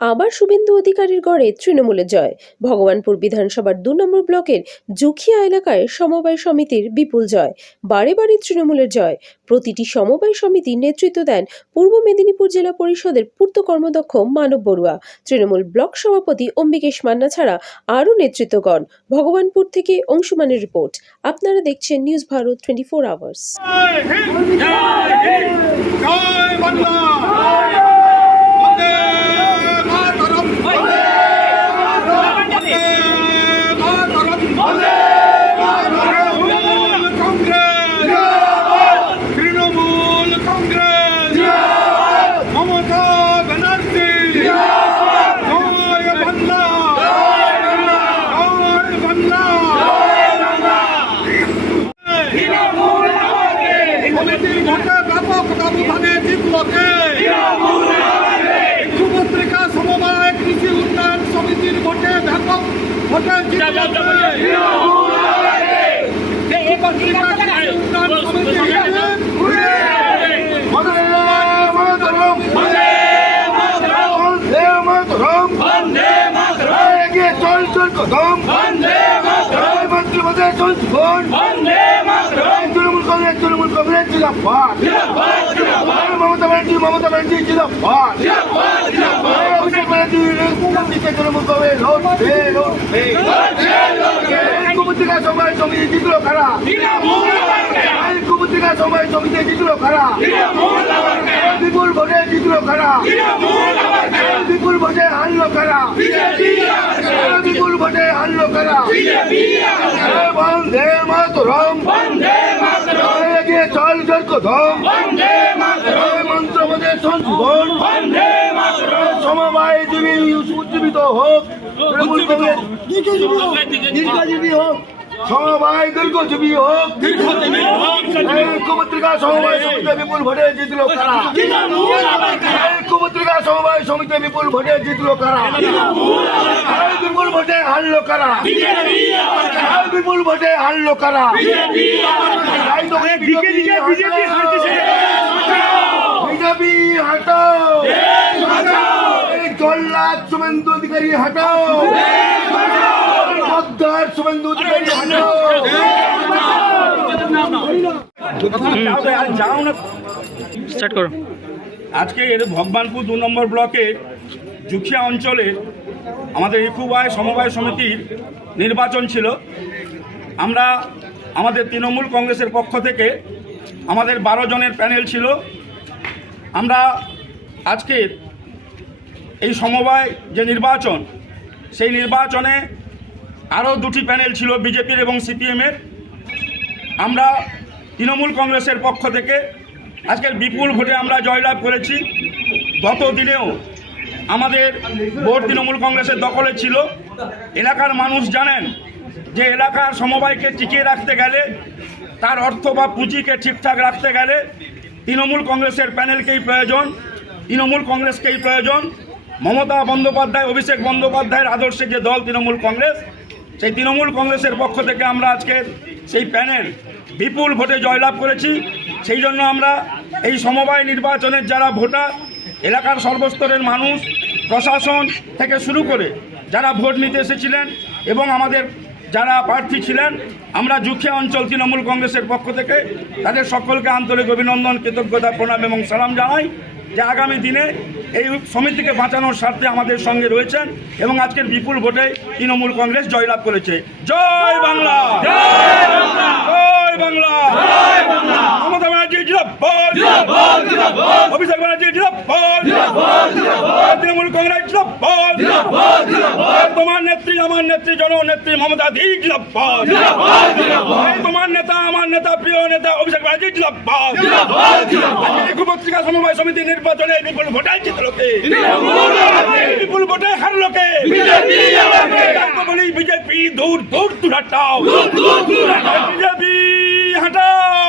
আবার শুভেন্দু অধিকারীর গড়ে তৃণমূলের জয়। ভগবানপুর বিধানসভার দু নম্বর ব্লকের জুখিয়া এলাকায় সমবায় সমিতির বিপুল জয়। বারে বারে তৃণমূলের জয়। প্রতিটি সমবায় সমিতির নেতৃত্ব দেন পূর্ব মেদিনীপুর জেলা পরিষদের পূর্ত কর্মদক্ষ মানব বড়ুয়া। তৃণমূল ব্লক সভাপতি অম্বিকেশ মান্না ছাড়া আরও নেতৃত্বগণ। ভগবানপুর থেকে অংশুমানের রিপোর্ট। আপনারা দেখছেন news Bharat twenty four hours জয় হিন্দ জয় হিন্দ জয় বাংলা বন্দে মাতরম বন্দে মাতরম বন্দে মাতরম কংগ্রেস তৃণমূল কংগ্রেস মমতা ব্যানার্জি জয় বাংলা জয় বাংলা কমিটির ভোটে ব্যাপক ব্যবধানে জিতল কে পত্রিকা সমবায় কৃষি উন্নয়ন সমিতির ভোটে ব্যাপক ভোটে জিতল কৃষি উন্নয়ন সমিতি তৃণমূল কংগ্রেস তৃণমূল কংগ্রেস জিন্দাবাদ। মমতা ব্যানার্জি মমতা ব্যানার্জি জিন্দাবাদ। অভিষেক ব্যানার্জি দিকে তৃণমূল কংগ্রেস লড়বে লড়বে। সময় সমিতি জিতলো খারা কুপত্রিকা সময় সমিতি জিতলো খারা বিপুল ভোটে জিতলো খারা বিপুল ভোটে হারলো খারা বিপুল ভোটে হারলো খারা বন্দে মাতরম। এগিয়ে চল জোর কদম মন্ত্র মধ্যে সংশোধন সমবায় জীবী উজ্জীবিত হোক। তৃণমূল কংগ্রেস দীর্ঘজীবী হোক। সমবায় দীর্ঘজীবী হোক। কুপত্রিকা সমবায় সমিতি বিপুল ভোটে জিতলো কারা? সমবায় সমিতি বিপুল ভোটে জিতলো কারা? বিপুল ভোটে হারলো কারা? বিপুল ভোটে হারলো কারা? বিজেপি হটাও জল্লাদ শুভেন্দু অধিকারী হটাও গদ্দার শুভেন্দু আজকে এর ভগবানপুর দু নম্বর ব্লকের জুখিয়া অঞ্চলে আমাদের ইকুবায় সমবায় সমিতির নির্বাচন ছিল। আমরা আমাদের তৃণমূল কংগ্রেসের পক্ষ থেকে আমাদের বারো জনের প্যানেল ছিল। আমরা আজকের এই সমবায় যে নির্বাচন সেই নির্বাচনে আরও দুটি প্যানেল ছিল বিজেপির এবং সিপিএমের। আমরা তৃণমূল কংগ্রেসের পক্ষ থেকে আজকের বিপুল ভোটে আমরা জয়লাভ করেছি। গত দিনেও আমাদের ভোট তৃণমূল কংগ্রেসের দখলে ছিল। এলাকার মানুষ জানেন যে এলাকার সমবায়কে টিকিয়ে রাখতে গেলে, তার অর্থ বা পুঁজিকে ঠিকঠাক রাখতে গেলে তৃণমূল কংগ্রেসের প্যানেলকেই প্রয়োজন, তৃণমূল কংগ্রেসকেই প্রয়োজন। মমতা বন্দ্যোপাধ্যায়, অভিষেক বন্দ্যোপাধ্যায়ের আদর্শে যে দল তৃণমূল কংগ্রেস সেই তৃণমূল কংগ্রেসের পক্ষ থেকে আমরা আজকে সেই প্যানেল বিপুল ভোটে জয়লাভ করেছি। সেই জন্য আমরা এই সমবায় নির্বাচনের যারা ভোটার, এলাকার সর্বস্তরের মানুষ, প্রশাসন থেকে শুরু করে যারা ভোট নিতে এসেছিলেন এবং আমাদের যারা প্রার্থী ছিলেন আমরা জুখিয়া অঞ্চল তৃণমূল কংগ্রেসের পক্ষ থেকে তাদের সকলকে আন্তরিক অভিনন্দন কৃতজ্ঞতা প্রণাম এবং সালাম জানাই যে আগামী দিনে এই সমিতিকে বাঁচানোর স্বার্থে আমাদের সঙ্গে রয়েছেন এবং আজকের বিপুল ভোটে তৃণমূল কংগ্রেস জয়লাভ করেছে। জয় বাংলা! জয় বাংলা! মমতা ব্যানার্জি অভিষেক ব্যানার্জি তৃণমূল কংগ্রেস তোমার নেত্রী আমার নেত্রী জননেত্রী মমতা দি তোমার নেতা আমার নেতা প্রিয় নেতা অভিষেক ব্যানার্জি পত্রিকা সমবায় সমিতি নির্বাচনে বিপুল ভোটায় জিতলোকে। বিপুল ভোটে হার লোকে বিজেপি দূর দূর দূর হটাও। বিজেপি হাটাও।